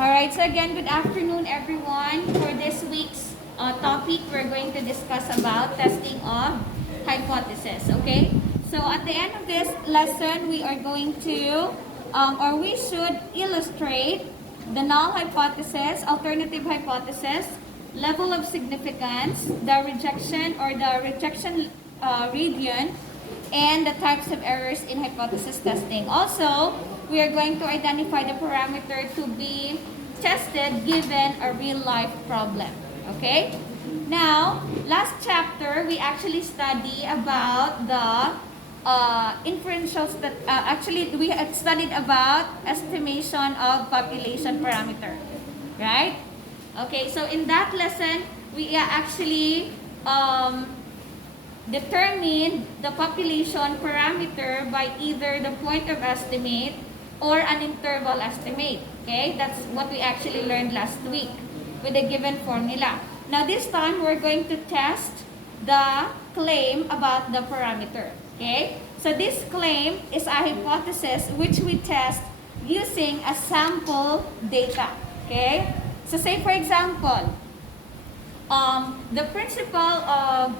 Alright, so again, good afternoon everyone. For this week's topic, we're going to discuss about testing of hypothesis, okay? So at the end of this lesson, we are going to, or we should illustrate the null hypothesis, alternative hypothesis, level of significance, the rejection or the rejection region, and the types of errors in hypothesis testing. Also, we are going to identify the parameter to be tested given a real-life problem. Okay? Now, last chapter, we actually study about the inferential, actually, we had studied about estimation of population parameter. Right? Okay, so in that lesson, we actually determine the population parameter by either the point of estimate or an interval estimate. Okay, that's what we actually learned last week with a given formula. Now this time we're going to test the claim about the parameter. Okay, so this claim is a hypothesis which we test using a sample data. Okay, so say for example, the principal of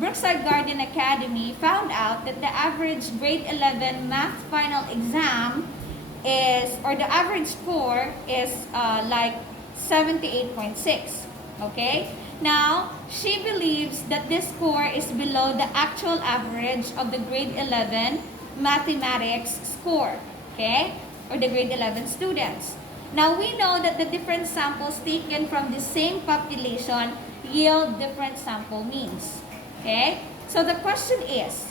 Brookside Guardian Academy found out that the average grade 11 math final exam is, or the average score is like 78.6. Okay? Now, she believes that this score is below the actual average of the grade 11 mathematics score. Okay? Or the grade 11 students. Now, we know that the different samples taken from the same population yield different sample means. Okay? So, the question is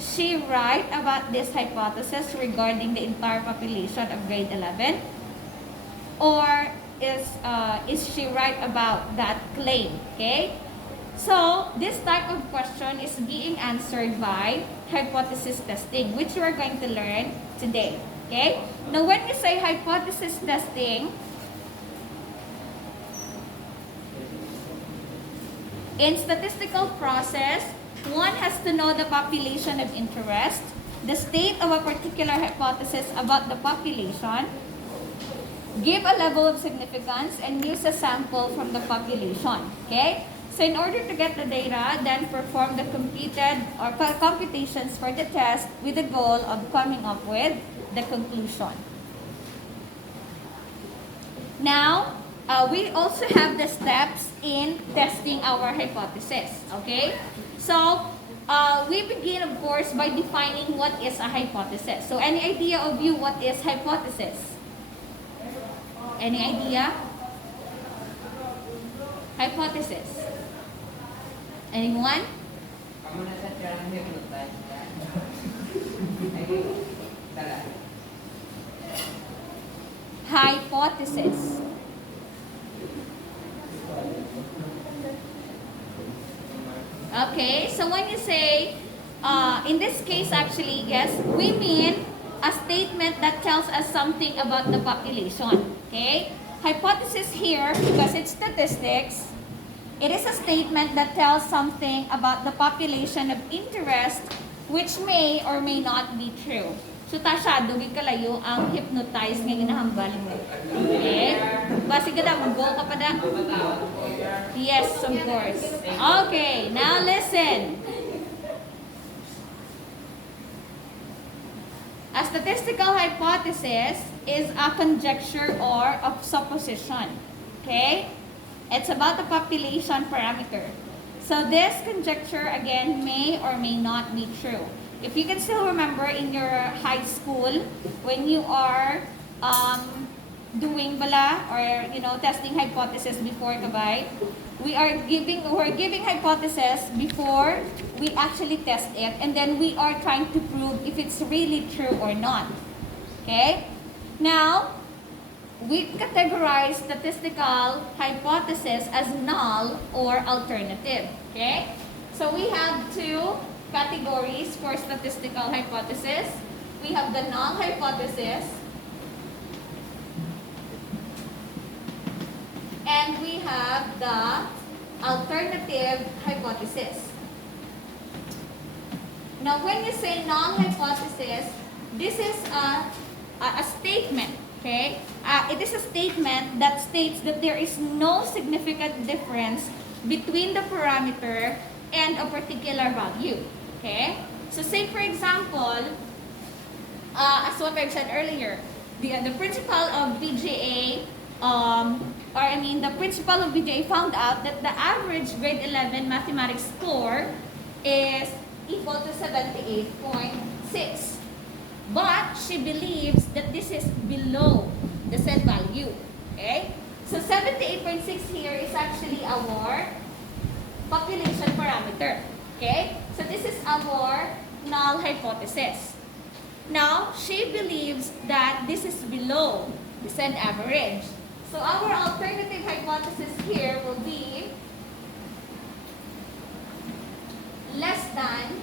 she right about this hypothesis regarding the entire population of grade 11? Or is she right about that claim? Okay? So, this type of question is being answered by hypothesis testing, which we are going to learn today. Okay? Now, when we say hypothesis testing, in statistical process, one has to know the population of interest, the state of a particular hypothesis about the population, give a level of significance, and use a sample from the population. Okay? So in order to get the data, then perform the computed or computations for the test with the goal of coming up with the conclusion. Now, we also have the steps in testing our hypothesis. Okay? So, we begin, of course, by defining what is a hypothesis. So, any idea of you what is hypothesis? Any idea? Hypothesis. Anyone? Hypothesis. Okay, so when you say, in this case actually, yes, we mean a statement that tells us something about the population. Okay? Hypothesis here, because it's statistics, it is a statement that tells something about the population of interest which may or may not be true. So, tasya, dugig kalayo ang hypnotize nga ginahambal mo. Okay? Basi ka na, mag-go ka pa na. Yes, of course. Okay, now listen. A statistical hypothesis is a conjecture or a supposition. Okay? It's about the population parameter. So, this conjecture, again, may or may not be true. If you can still remember in your high school, when you are doing bala or testing hypothesis before kabay, we're giving hypothesis before we actually test it, and then we are trying to prove if it's really true or not. Okay? Now, we categorize statistical hypothesis as null or alternative. Okay? So we have two categories for statistical hypothesis. We have the null hypothesis and we have the alternative hypothesis. Now when you say null hypothesis, this is a statement Okay? It is a statement that states that there is no significant difference between the parameter and a particular value. Okay? So say for example, as what I've said earlier, the principal of BGA, the principal of BGA found out that the average grade 11 mathematics score is equal to 78.6. But she believes that this is below the said value. Okay? So 78.6 here is actually our population parameter. Okay? So this is our null hypothesis. Now, she believes that this is below the said average. So our alternative hypothesis here will be less than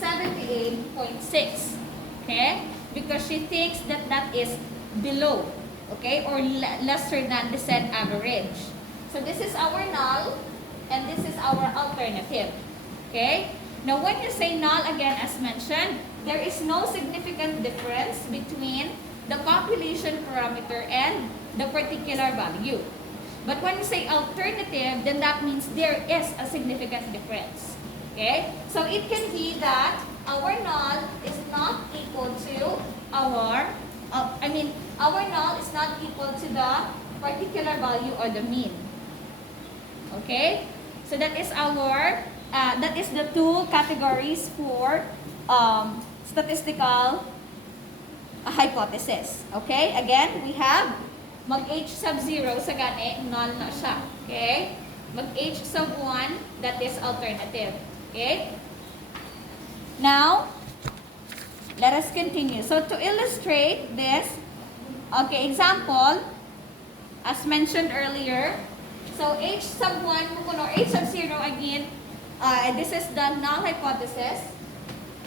78.6. Okay? Because she thinks that that is below, okay, or lesser than the said average. So this is our null, and this is our alternative. Okay? Now, when you say null, again, as mentioned, there is no significant difference between the population parameter and the particular value. But when you say alternative, then that means there is a significant difference. Okay? So it can be that our null is not equal to our null is not equal to the particular value or the mean. Okay? So that is our that is the two categories for statistical hypothesis. Okay? Again, we have mag-H sub 0 sa gani, null na siya. Okay? Mag-H sub 1, that is alternative. Okay? Now, let us continue. So, to illustrate this, okay, example, as mentioned earlier, so H sub 1, or H sub 0 again, this is the null hypothesis.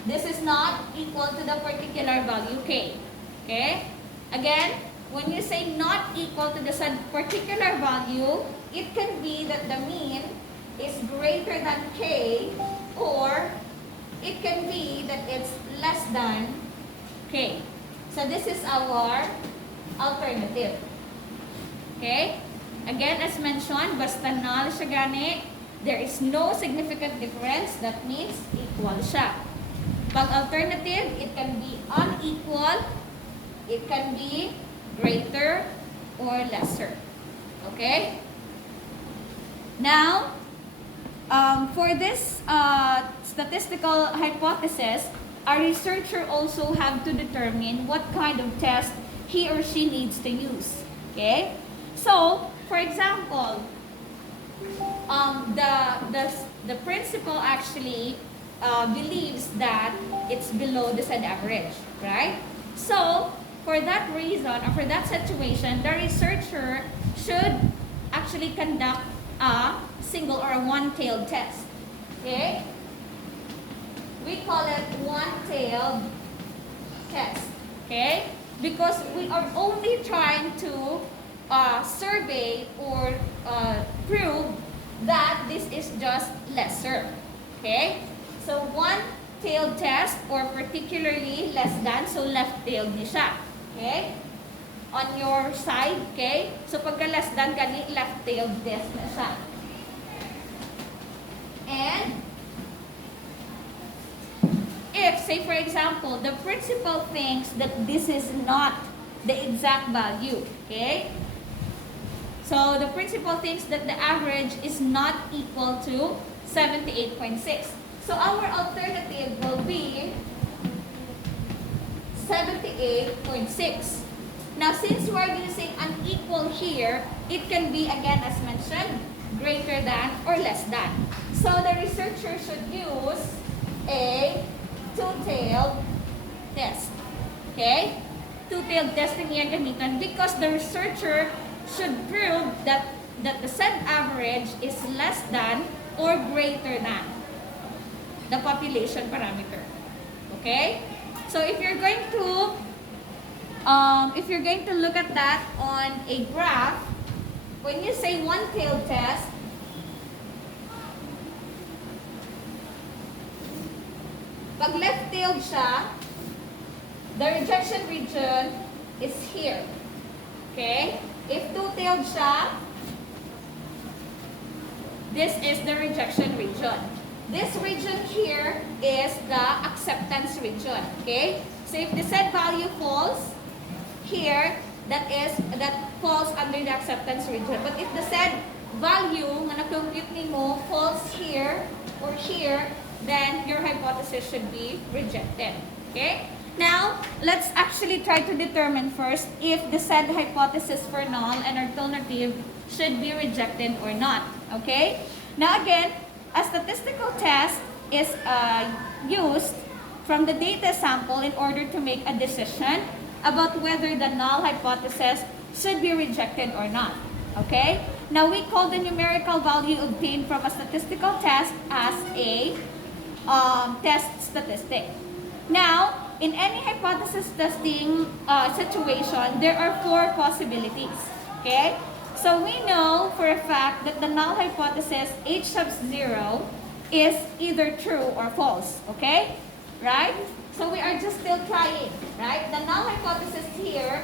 This is not equal to the particular value K. Okay? Again, when you say not equal to the particular value, it can be that the mean is greater than K, or it can be that it's less than K. So this is our alternative. Okay? Again, as mentioned, basta null siya gani, there is no significant difference. That means equal siya. Pag alternative, it can be unequal, it can be greater or lesser. Okay? Now, for this statistical hypothesis, a researcher also have to determine what kind of test he or she needs to use. Okay? So, for example, the principal actually believes that it's below the said average, right? So, for that reason, or for that situation, the researcher should actually conduct a single or a one-tailed test. Okay? We call it one-tailed test. Okay? Because we are only trying to survey or prove that this is just lesser. Okay? So, one-tailed test, or particularly less than, so left-tailed ni siya. Okay? On your side, okay? So, pagka less than, gani, left-tailed test na siya. And, if, say for example, the principal thinks that this is not the exact value, okay? So, the principal thinks that the average is not equal to 78.6. So, our alternative will be 78.6. Now, since we're using unequal here, it can be, again, as mentioned, greater than or less than. So, the researcher should use a two-tailed test. Okay? Two-tailed testing niya gamitan because the researcher should prove that the said average is less than or greater than the population parameter. Okay? So if you're going to look at that on a graph, when you say one-tailed test, pag left-tailed siya, the rejection region is here. Okay? If two-tailed siya, this is the rejection region. This region here is the acceptance region. Okay? So if the said value falls here, that falls under the acceptance region. But if the said value na na-compute nimo falls here or here, then your hypothesis should be rejected. Okay? Now, let's actually try to determine first if the said hypothesis for null and alternative should be rejected or not. Okay? Now again, a statistical test is used from the data sample in order to make a decision about whether the null hypothesis should be rejected or not. Okay? Now we call the numerical value obtained from a statistical test as a test statistic. Now, in any hypothesis testing situation, there are 4 possibilities. Okay? So we know for a fact that the null hypothesis H sub 0 is either true or false. Okay? Right? So we are just still trying. Right? The null hypothesis here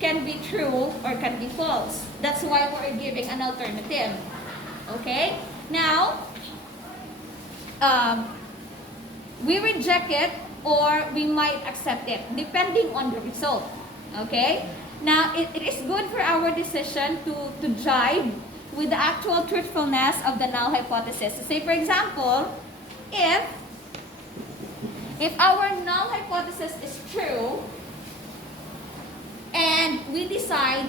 can be true or can be false. That's why we're giving an alternative. Okay? Now, we reject it or we might accept it depending on the result. Okay? Now, it is good for our decision to jive with the actual truthfulness of the null hypothesis. So say, for example, if our null hypothesis is true and we decide,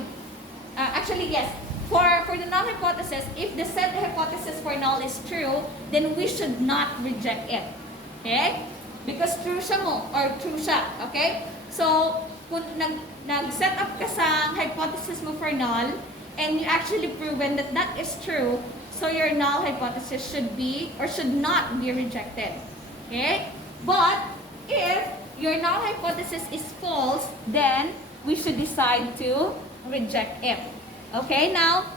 actually yes, for the null hypothesis, if the said hypothesis for null is true, then we should not reject it. Okay? Because true siya mo, or true siya. Okay? So, kung nag-set up ka sa hypothesis mo for null, and you actually proven that that is true, so your null hypothesis should be, or should not be rejected. Okay? But, if your null hypothesis is false, then we should decide to reject it. Okay? Now,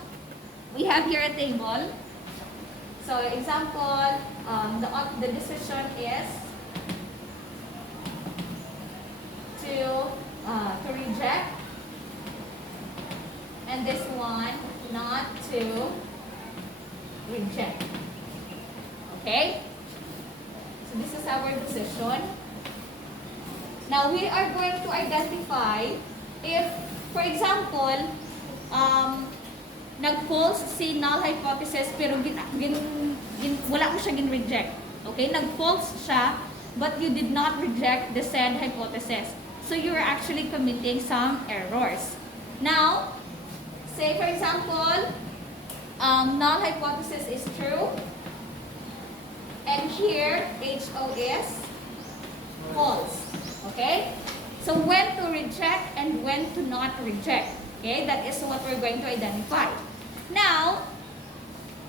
we have here a table. So, example, the decision is to reject, and this one not to reject. Okay? So this is our decision. Now we are going to identify if, for example, nag-false si null hypothesis pero wala ko siya gin-reject. Okay? Nag-false siya but you did not reject the said hypothesis. So you are actually committing some errors. Now, say for example, null hypothesis is true, and here HO is false. Okay? So when to reject and when to not reject. Okay? That is what we're going to identify. Now,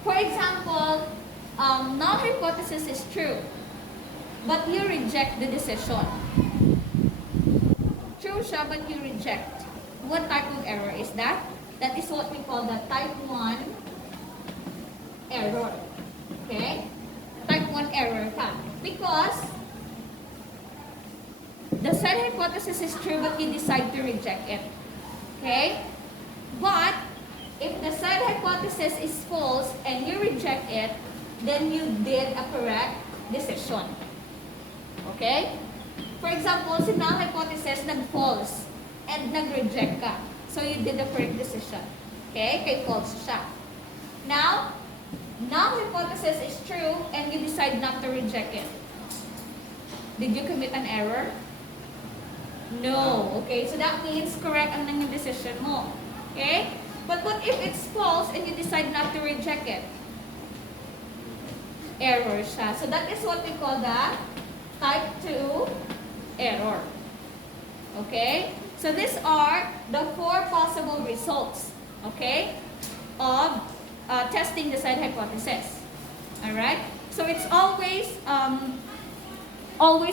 for example, null hypothesis is true, but you reject the decision. True siya, but you reject. What type of error is that? That is what we call the type 1 error. Okay? Type 1 error ka. Because the said hypothesis is true, but you decide to reject it. Okay? But if the said hypothesis is false and you reject it, then you did a correct decision. Okay? For example, si null hypothesis nag-false and nag-reject ka. So you did the correct decision. Okay? Kay false siya. Now, null hypothesis is true and you decide not to reject it. Did you commit an error? No. Okay? So that means correct ang nanging decision mo. Okay? But what if it's false and you decide not to reject it? Error siya. So that is what we call the type 2 error. Okay? So these are the 4 possible results, okay, of testing the said hypothesis. Alright? So it's always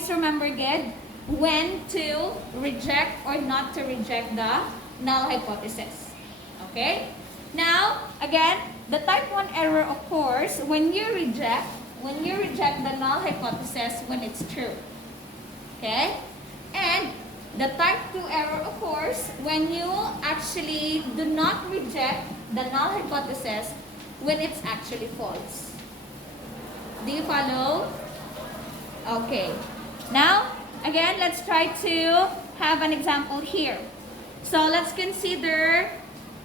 remember good when to reject or not to reject the null hypothesis. Okay? Now, again, the type 1 error occurs when you reject the null hypothesis when it's true. Okay? And The type 2 error occurs when you actually do not reject the null hypothesis when it's actually false. Do you follow? Okay. Now, again, let's try to have an example here. So let's consider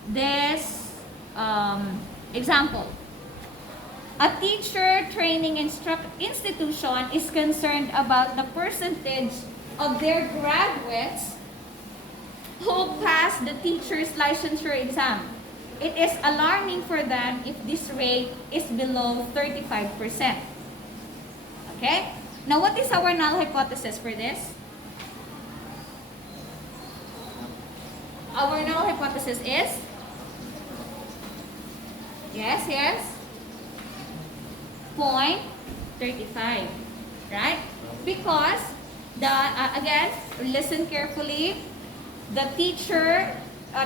this example. A teacher training institution is concerned about the percentage of their graduates who pass the teacher's licensure exam. It is alarming for them if this rate is below 35%. Okay? Now, what is our null hypothesis for this? Our null hypothesis is? Yes, 0.35, right? Because again, listen carefully. The teacher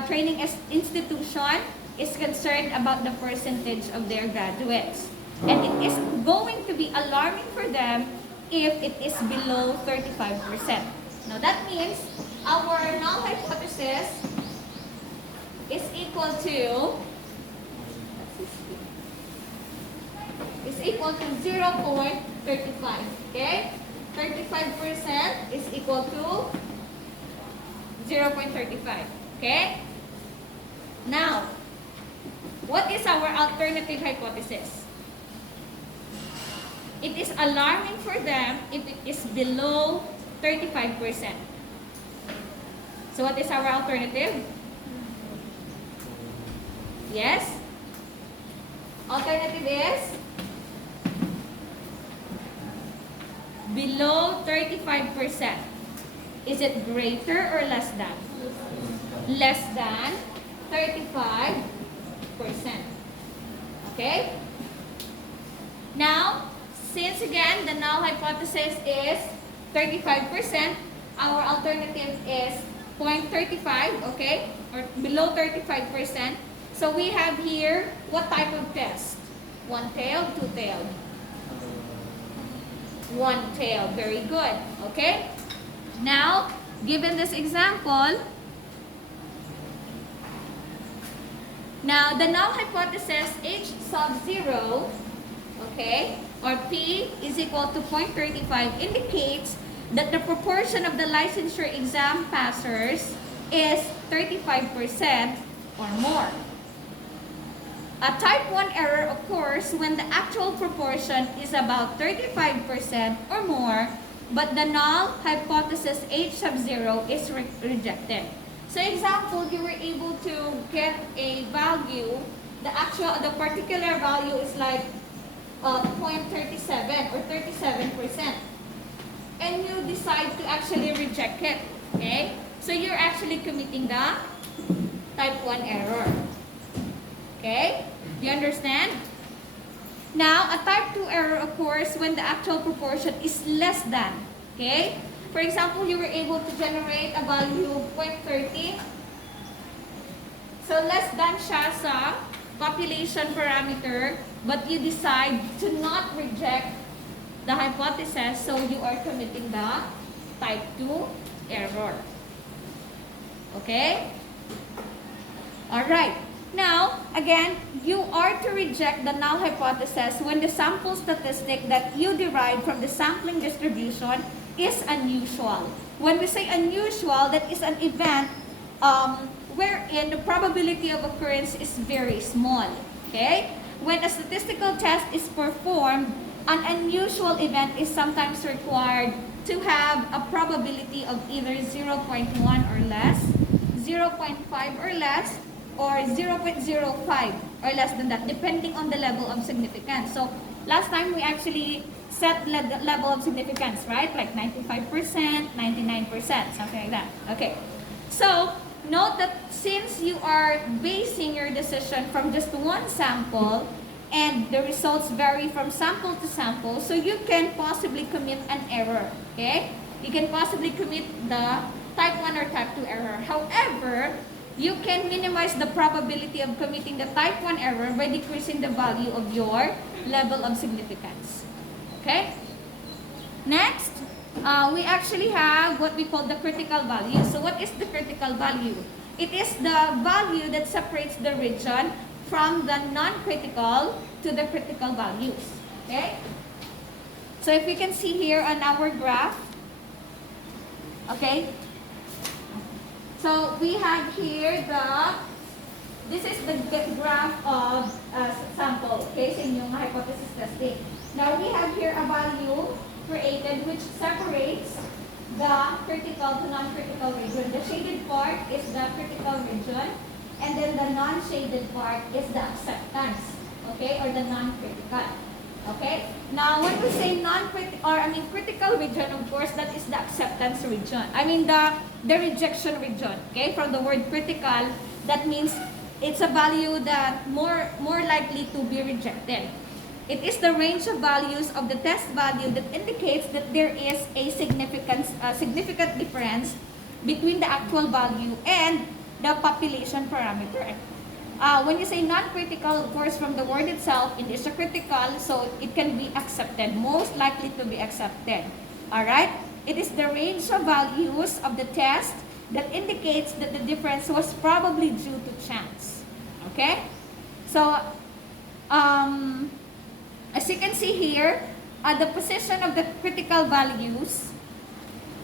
training institution is concerned about the percentage of their graduates. And it is going to be alarming for them if it is below 35%. Now that means our null hypothesis is equal to 0.35. Okay? 35% is equal to 0.35. Okay? Now, what is our alternative hypothesis? It is alarming for them if it is below 35%. So what is our alternative? Yes? Alternative is below 35%. Is it greater or less than? Less than 35%. Okay? Now, since again the null hypothesis is 35%, our alternative is 0.35, okay? Or below 35%. So we have here, what type of test? One-tailed, two-tailed? One-tailed. Very good. Okay? Now, given this example, now the null hypothesis H sub 0, okay, or P is equal to 0.35 indicates that the proportion of the licensure exam passers is 35% or more. A type 1 error occurs when the actual proportion is about 35% or more, but the null hypothesis H sub 0 is rejected. So example, you were able to get a value, the particular value is like 0.37 or 37%. And you decide to actually reject it, okay? So you're actually committing the type 1 error. Okay? Do you understand? Now, a type 2 error occurs when the actual proportion is less than. Okay? For example, you were able to generate a value of 0.30. So less than siya sa population parameter, but you decide to not reject the hypothesis, so you are committing the type 2 error. Okay? Alright. Now, again, you are to reject the null hypothesis when the sample statistic that you derive from the sampling distribution is unusual. When we say unusual, that is an event wherein the probability of occurrence is very small. Okay? When a statistical test is performed, an unusual event is sometimes required to have a probability of either 0.1 or less, 0.5 or less, or 0.05 or less than that, depending on the level of significance. So, last time we actually set the level of significance, right? Like 95%, 99%, something like that. Okay. So, note that since you are basing your decision from just one sample, and the results vary from sample to sample, so you can possibly commit an error, okay? You can possibly commit the type 1 or type 2 error. However, you can minimize the probability of committing the type 1 error by decreasing the value of your level of significance. Okay? Next, we actually have what we call the critical value. So what is the critical value? It is the value that separates the region from the non-critical to the critical values. Okay? So if you can see here on our graph, okay? So we have here this is the graph of sample, okay, sa inyong hypothesis testing. Now we have here a value created which separates the critical to non-critical region. The shaded part is the critical region, and then the non-shaded part is the acceptance, okay, or the non-critical. Okay? Now, when we say critical region, of course, that is the acceptance region. The rejection region. Okay? From the word critical, that means it's a value that more likely to be rejected. It is the range of values of the test value that indicates that there is a significant difference between the actual value and the population parameter. When you say non-critical, of course, from the word itself, it is a critical, so it can be accepted, most likely to be accepted. Alright? It is the range of values of the test that indicates that the difference was probably due to chance. Okay? So, as you can see here, the position of the critical values,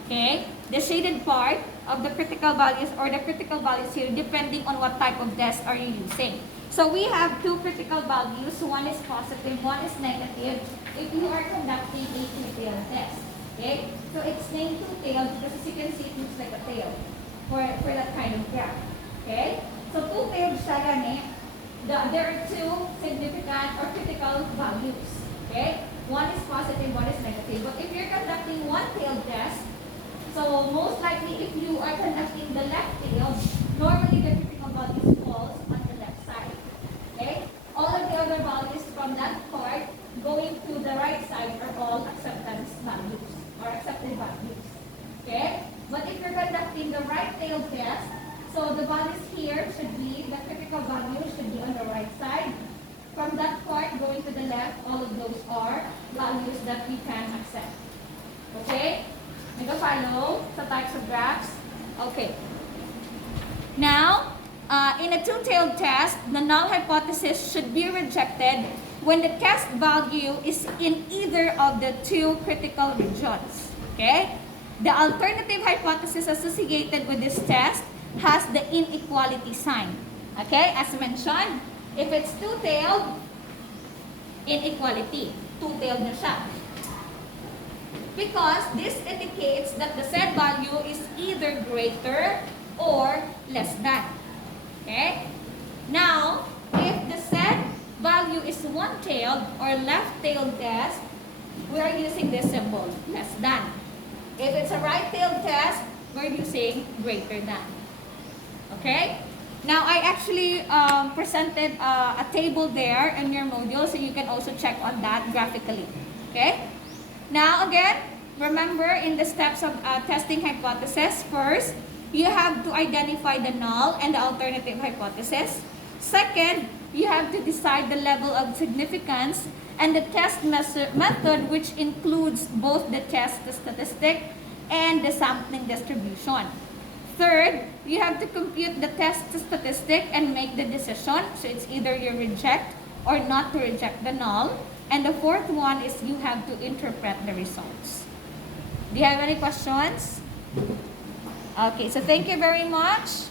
okay, the shaded part of the critical values or the critical values here depending on what type of test are you using. So we have two critical values, one is positive, one is negative if you are conducting a two-tailed test. Okay? So it's named two-tailed because as you can see it looks like a tail for that kind of graph. Okay? So two-tailed siya gani. There are two significant or critical values. Okay? One is positive, one is negative. But if you're conducting one-tailed test, so most likely if you are conducting the left tail, normally the critical values falls on the left side. Okay? All of the other values from that part going to the right side are all acceptance values or accepted values. Okay? But if you're conducting the right tail test, so the values here should be, the critical values should be on the right side. From that part going to the left, all of those are values that we can accept. Okay? Nag-follow sa types of graphs? Okay. Now, in a two-tailed test, the null hypothesis should be rejected when the test value is in either of the two critical regions. Okay? The alternative hypothesis associated with this test has the inequality sign. Okay? As mentioned, if it's two-tailed, inequality. Two-tailed na siya. Because this indicates that the said value is either greater or less than. Okay? Now, if the said value is one-tailed or left-tailed test, we are using this symbol, less than. If it's a right-tailed test, we're using greater than. Okay? Now, I actually presented a table there in your module, so you can also check on that graphically. Okay? Now, again, remember in the steps of testing hypothesis, first, you have to identify the null and the alternative hypothesis. Second, you have to decide the level of significance and the test method, which includes both the test statistic and the sampling distribution. Third, you have to compute the test statistic and make the decision. So it's either you reject or not to reject the null. And the fourth one is you have to interpret the results. Do you have any questions? Okay, so thank you very much.